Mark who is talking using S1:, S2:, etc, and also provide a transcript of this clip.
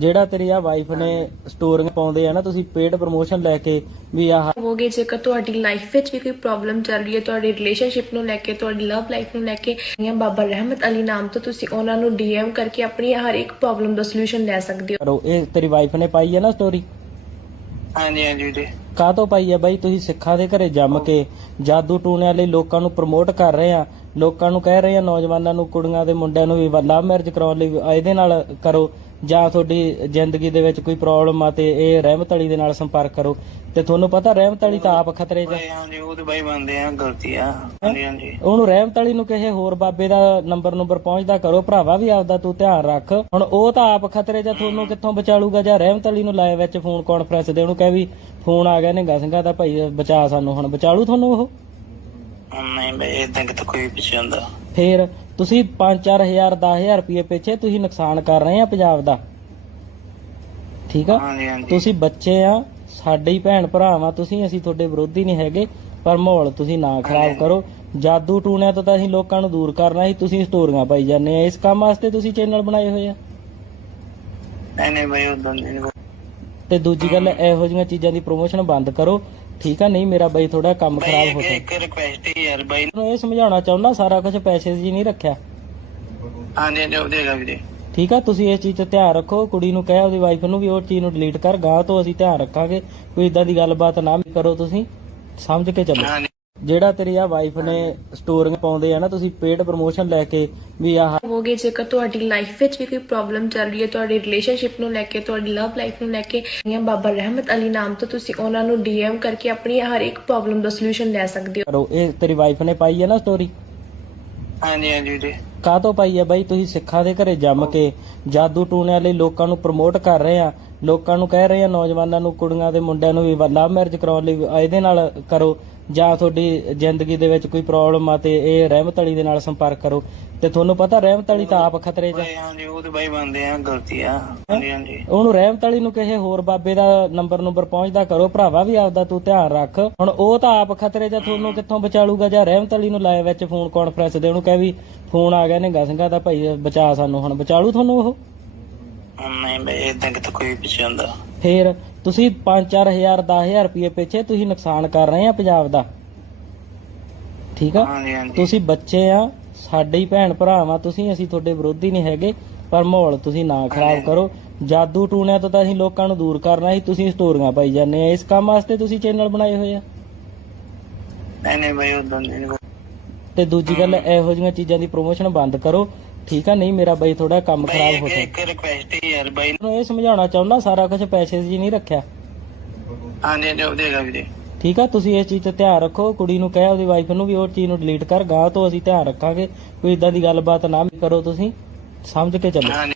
S1: ਜਿਹੜਾ ਤੇਰੀ ਆ ਵਾਈਫ ਨੇ ਸਟੋਰੀਆਂ ਪਾਉਂਦੇ ਆ ਨਾ ਤੁਸੀਂ ਪੇਡ ਪ੍ਰੋਮੋਸ਼ਨ ਲੈ ਕੇ ਵੀ ਆਹ
S2: ਹੋਵੋਗੇ ਜੇਕਰ ਤੁਹਾਡੀ ਲਾਈਫ ਵਿੱਚ ਵੀ ਕੋਈ ਪ੍ਰੋਬਲਮ ਚੱਲ ਰਹੀ ਹੈ ਤੁਹਾਡੀ ਰਿਲੇਸ਼ਨਸ਼ਿਪ ਨੂੰ ਲੈ ਕੇ ਤੁਹਾਡੀ ਲਵ ਲਾਈਫ ਨੂੰ ਲੈ ਕੇ ਜਾਂ ਬਾਬਾ ਰਹਿਮਤ ਅਲੀ ਨਾਮ ਤੋਂ ਤੁਸੀਂ ਉਹਨਾਂ ਨੂੰ ਡੀਐਮ ਕਰਕੇ ਆਪਣੀ ਹਰ ਇੱਕ ਪ੍ਰੋਬਲਮ ਦਾ ਸੋਲੂਸ਼ਨ ਲੈ ਸਕਦੇ ਹੋ।
S1: ਕਰੋ। ਇਹ ਤੇਰੀ ਵਾਈਫ ਨੇ ਪਾਈ ਹੈ ਨਾ ਸਟੋਰੀ
S3: ਹਾਂਜੀ ਹਾਂਜੀ ਵੀਰੇ।
S1: ਕਾਹ ਤੋਂ ਪਾਈ ਹੈ ਬਾਈ? ਤੁਸੀਂ ਸਿੱਖਾਂ ਦੇ ਘਰੇ ਜੰਮ ਕੇ ਜਾਦੂ ਟੂਣਿਆਂ ਲਈ ਲੋਕਾਂ ਨੂੰ ਪ੍ਰਮੋਟ ਕਰ ਰਹੇ ਆ। ਲੋਕਾਂ ਨੂੰ ਕਹਿ ਰਹੇ ਆ ਨੌਜਵਾਨਾਂ ਨੂੰ ਕੁੜੀਆਂ ਦੇ ਮੁੰਡਿਆਂ ਨੂੰ ਵੀ ਲਵ ਮੈਰਿਜ ਕਰਾਉਣ ਲਈ ਇਹਦੇ ਨਾਲ ਕਰੋ। ਜਾਂ ਤੁਹਾਡੀ ਜ਼ਿੰਦਗੀ ਦੇ ਵਿੱਚ ਕੋਈ ਪ੍ਰੋਬਲਮ ਆ ਤੇ ਇਹ ਰਹਿਮਤ ਅਲੀ ਦੇ ਨਾਲ ਸੰਪਰਕ ਕਰੋ। ਤੇ ਤੁਹਾਨੂੰ ਪਤਾ ਰਹਿਮਤ ਅਲੀ ਤਾਂ ਆਪ ਖਤਰੇ 'ਚ ਆ।
S3: ਹਾਂਜੀ ਉਹ ਤੇ ਬਾਈ ਬੰਦੇ ਆ ਗਲਤੀ ਆ। ਹਾਂਜੀ ਹਾਂਜੀ।
S1: ਉਹਨੂੰ ਰਹਿਮਤ ਅਲੀ ਨੂੰ ਕਿਸੇ ਹੋਰ ਬਾਬੇ ਦਾ ਨੰਬਰ ਨੰਬਰ ਪਹੁੰਚਦਾ ਕਰੋ ਭਰਾਵਾ ਵੀ ਆਪਦਾ ਤੂੰ ਧਿਆਨ ਰੱਖ। ਹੁਣ ਉਹ ਤਾਂ ਆਪ ਖਤਰੇ 'ਚ ਆ, ਤੁਹਾਨੂੰ ਕਿੱਥੋਂ ਬਚਾਲੂਗਾ? ਜਾਂ ਰਹਿਮਤ ਅਲੀ ਨੂੰ ਲਾਇਆ ਵਿੱਚ ਫੋਨ ਕਾਨਫਰੰਸ ਦੇ ਉਹਨੂੰ ਕਹਿ ਵੀ ਫੋਨ ਆ ਗਿਆ ਨਿੰਗਾ ਸਿੰਘਾ ਦਾ ਭਾਈ ਬਚਾ ਸਾਨੂੰ ਹੁਣ। ਬਚਾਲੂ ਤੁਹਾਨੂੰ ਉਹ?
S3: ਨਹੀਂ ਬਾਈ ਇਦਾਂ ਕਿ ਕੋਈ ਪਿੱਛੇ ਹੁੰਦਾ।
S1: ਫੇਰ ਤੁਸੀਂ 5-4000 10000 ਰੁਪਏ ਪਿੱਛੇ ਤੁਸੀਂ ਨੁਕਸਾਨ ਕਰ ਰਹੇ ਆ ਪੰਜਾਬ ਦਾ। ਠੀਕ ਆ?
S3: ਹਾਂਜੀ ਹਾਂਜੀ।
S1: ਤੁਸੀਂ ਬੱਚੇ ਆ ਸਾਡੇ ਹੀ ਭੈਣ ਭਰਾ ਵਾਂ ਤੁਸੀਂ ਅਸੀਂ ਤੁਹਾਡੇ ਵਿਰੋਧੀ ਨਹੀਂ ਹੈਗੇ ਪਰ ਮਾਹੌਲ ਤੁਸੀਂ ਨਾ ਖਰਾਬ ਕਰੋ। ਜਾਦੂ ਟੂਣਿਆਂ ਤੋਂ ਤਾਂ ਅਸੀਂ ਲੋਕਾਂ ਨੂੰ ਦੂਰ ਕਰਨਾ ਸੀ ਤੁਸੀਂ ਸਟੋਰੀਆਂ ਪਾਈ ਜਾਂਦੇ ਆ। ਇਸ ਕੰਮ ਵਾਸਤੇ ਤੁਸੀਂ ਚੈਨਲ ਬਣਾਏ ਹੋਏ ਆ।
S3: ਨਹੀਂ ਨਹੀਂ ਬਾਈ ਉਦਾਂ ਨਹੀਂ।
S1: ਤੇ ਦੂਜੀ ਗੱਲ ਇਹੋ ਜਿਹੀਆਂ ਚੀਜ਼ਾਂ ਦੀ ਪ੍ਰੋਮੋਸ਼ਨ ਬੰਦ ਕਰੋ। ਠੀਕ ਆ? ਨਹੀਂ ਮੇਰਾ ਬਈ ਥੋੜਾ ਕੰਮ ਖਰਾਬ ਹੋ ਸਕਦਾ
S3: ਇੱਕ ਰਿਕੁਐਸਟ ਹੀ ਯਾਰ ਬਾਈ।
S1: ਨੂੰ ਇਹ ਸਮਝਾਉਣਾ ਚਾਹੁੰਦਾ ਸਾਰਾ ਕੁਝ ਪੈਸੇ ਹੀ ਨਹੀਂ ਰੱਖਿਆ।
S3: ਹਾਂਜੀ ਹਾਂਜੀ ਉਹ ਦੇਗਾ ਵੀਰੇ।
S1: ਠੀਕ ਆ? ਤੁਸੀਂ ਇਸ ਚੀਜ਼ ਤੇ ਧਿਆਨ ਰੱਖੋ। ਕੁੜੀ ਨੂੰ ਕਹਿ ਉਹਦੀ ਵਾਈਫ ਨੂੰ ਵੀ ਉਹ ਚੀਜ਼ ਨੂੰ ਡਿਲੀਟ ਕਰ। ਗਾਂ ਤੋਂ ਅਸੀਂ ਧਿਆਨ ਰੱਖਾਂਗੇ। ਕੋਈ ਇਦਾਂ ਦੀ ਗੱਲਬਾਤ ਨਾ ਕਰੋ ਤੁਸੀਂ। ਸਮਝ ਕੇ ਚੱਲੋ। ਜਿਹੜਾ ਤੇਰੀ ਆ ਵਾਈਫ ਨੇ ਸਟੋਰੀਆਂ ਪਾਉਂਦੇ ਆ ਨਾ ਤੁਸੀਂ ਪੇਡ ਪ੍ਰੋਮੋਸ਼ਨ ਲੈ ਕੇ ਵੀ ਆਹ
S2: ਹੋਵੋਗੇ ਜੇਕਰ ਤੁਹਾਡੀ ਲਾਈਫ ਵਿੱਚ ਵੀ ਕੋਈ ਪ੍ਰੋਬਲਮ ਚੱਲ ਰਹੀ ਹੈ ਤੁਹਾਡੀ ਰਿਲੇਸ਼ਨਸ਼ਿਪ ਨੂੰ ਲੈ ਕੇ ਤੁਹਾਡੀ ਲਵ ਲਾਈਫ ਨੂੰ ਲੈ ਕੇ ਜਾਂ ਬਾਬਾ ਰਹਿਮਤ ਅਲੀ ਨਾਮ ਤੋਂ ਤੁਸੀਂ ਉਹਨਾਂ ਨੂੰ ਡੀਐਮ ਕਰਕੇ ਆਪਣੀ ਹਰ ਇੱਕ ਪ੍ਰੋਬਲਮ ਦਾ ਸੋਲੂਸ਼ਨ ਲੈ ਸਕਦੇ ਹੋ।
S1: ਕਰੋ ਇਹ ਤੇਰੀ ਵਾਈਫ ਨੇ ਪਾਈ ਹੈ ਨਾ ਸਟੋਰੀ
S3: ਹਾਂਜੀ ਹਾਂਜੀ ਵੀਰੇ।
S1: ਕਾਹ ਤੋਂ ਪਾਈ ਹੈ ਬਾਈ? ਤੁਸੀਂ ਸਿੱਖਾਂ ਦੇ ਘਰੇ ਜੰਮ ਕੇ ਜਾਦੂ ਟੂਣਿਆਂ ਲਈ ਲੋਕਾਂ ਨੂੰ ਪ੍ਰਮੋਟ ਕਰ ਰਹੇ ਆ। ਲੋਕਾਂ ਨੂੰ ਕਹਿ ਰਹੇ ਆ ਨੌਜਵਾਨਾਂ ਨੂੰ ਕੁੜੀਆਂ ਦੇ ਮੁੰਡਿਆਂ ਨੂੰ ਵੀ ਲਵ ਮੈਰਿਜ ਕਰਾਉਣ ਲਈ ਇਹਦੇ ਨਾਲ ਕਰੋ। ਜਾਂ ਤੁਹਾਡੀ ਜ਼ਿੰਦਗੀ ਦੇ ਵਿੱਚ ਕੋਈ ਪ੍ਰੋਬਲਮ ਆ ਤੇ ਇਹ ਰਹਿਮਤ ਅਲੀ ਦੇ ਨਾਲ ਸੰਪਰਕ ਕਰੋ। ਤੇ ਤੁਹਾਨੂੰ ਪਤਾ ਰਹਿਮਤ ਅਲੀ ਤਾਂ ਆਪ ਖਤਰੇ 'ਚ ਆ।
S3: ਹਾਂਜੀ ਉਹ ਤੇ ਬਾਈ ਬੰਦੇ ਆ ਗਲਤੀ ਆ। ਹਾਂਜੀ ਹਾਂਜੀ।
S1: ਉਹਨੂੰ ਰਹਿਮਤ ਅਲੀ ਨੂੰ ਕਿਸੇ ਹੋਰ ਬਾਬੇ ਦਾ ਨੰਬਰ ਨੰਬਰ ਪਹੁੰਚਦਾ ਕਰੋ ਭਰਾਵਾ ਵੀ ਆਪਦਾ ਤੂੰ ਧਿਆਨ ਰੱਖ। ਹੁਣ ਉਹ ਤਾਂ ਆਪ ਖਤਰੇ 'ਚ ਆ, ਤੁਹਾਨੂੰ ਕਿੱਥੋਂ ਬਚਾਲੂਗਾ? ਜਾਂ ਰਹਿਮਤ ਅਲੀ ਨੂੰ ਲਾਇਆ ਵਿੱਚ ਫੋਨ ਕਾਨਫਰੰਸ ਦੇ ਉਹਨੂੰ ਕਹਿ ਵੀ ਫੋਨ ਆ ਗਿਆ ਨਿੰਗਾ ਸਿੰਘਾ ਦਾ ਭਾਈ ਬਚਾ ਸਾਨੂੰ ਹੁਣ। ਬਚਾਲੂ ਤੁਹਾਨੂੰ ਉਹ?
S3: ਨਹੀਂ ਬਾਈ ਇਦਾਂ ਕਿ ਕੋਈ ਪਿੱਛੇ ਹੁੰਦਾ
S1: ਫੇਰ ਤੁਸੀਂ 5-4000 10000 ਰੁਪਏ ਪਿੱਛੇ ਤੁਸੀਂ ਨੁਕਸਾਨ ਕਰ ਰਹੇ ਆ ਪੰਜਾਬ ਦਾ। ਠੀਕ ਆ?
S3: ਹਾਂਜੀ ਹਾਂਜੀ।
S1: ਤੁਸੀਂ ਬੱਚੇ ਆ ਸਾਡੇ ਹੀ ਭੈਣ ਭਰਾ ਵਾਂ ਤੁਸੀਂ ਅਸੀਂ ਤੁਹਾਡੇ ਵਿਰੋਧੀ ਨਹੀਂ ਹੈਗੇ ਪਰ ਮਾਹੌਲ ਤੁਸੀਂ ਨਾ ਖਰਾਬ ਕਰੋ। ਜਾਦੂ ਟੂਣਿਆਂ ਤੋਂ ਤਾਂ ਅਸੀਂ ਲੋਕਾਂ ਨੂੰ ਦੂਰ ਕਰਨਾ ਸੀ ਤੁਸੀਂ ਸਟੋਰੀਆਂ ਪਾਈ ਜਾਂਦੇ ਆ। ਇਸ ਕੰਮ ਵਾਸਤੇ ਤੁਸੀਂ ਚੈਨਲ ਬਣਾਏ ਹੋਏ ਆ।
S3: ਨਹੀਂ ਨਹੀਂ ਬਾਈ ਉਦਾਂ ਨਹੀਂ।
S1: ਤੇ ਦੂਜੀ ਗੱਲ ਇਹੋ ਜਿਹੀਆਂ ਚੀਜ਼ਾਂ ਦੀ ਪ੍ਰੋਮੋਸ਼ਨ ਬੰਦ ਕਰੋ। ਠੀਕ ਆ? ਨਹੀਂ ਮੇਰਾ ਬਈ ਥੋੜਾ ਕੰਮ
S3: ਬਾਈ
S1: ਖਰਾਬ ਹੋ ਸਕਦਾ
S3: ਇੱਕ ਰਿਕੁਐਸਟ ਹੀ ਯਾਰ ਬਾਈ।
S1: ਨੂੰ ਇਹ ਸਮਝਾਉਣਾ ਚਾਹੁੰਦਾ ਸਾਰਾ ਕੁਝ ਪੈਸੇ 'ਚ ਹੀ ਨਹੀਂ ਰੱਖਿਆ।
S3: ਹਾਂਜੀ ਉਹ ਦੇਗਾ ਵੀਰੇ।
S1: ਠੀਕ ਆ? ਤੁਸੀਂ ਇਸ ਚੀਜ਼ ਤੇ ਧਿਆਨ ਰੱਖੋ। ਕੁੜੀ ਨੂੰ ਕਹਿ ਉਹਦੀ ਵਾਈਫ ਨੂੰ ਵੀ ਉਹ ਚੀਜ਼ ਨੂੰ ਡਿਲੀਟ ਕਰ ਗਾਂ ਤੋਂ ਅਸੀਂ ਧਿਆਨ ਰੱਖਾਂਗੇ। ਕੋਈ ਇਦਾਂ ਦੀ ਗੱਲਬਾਤ ਨਾ ਕਰੋ ਤੁਸੀਂ। ਸਮਝ ਕੇ ਚੱਲੋ।
S3: ਹਾਂਜੀ।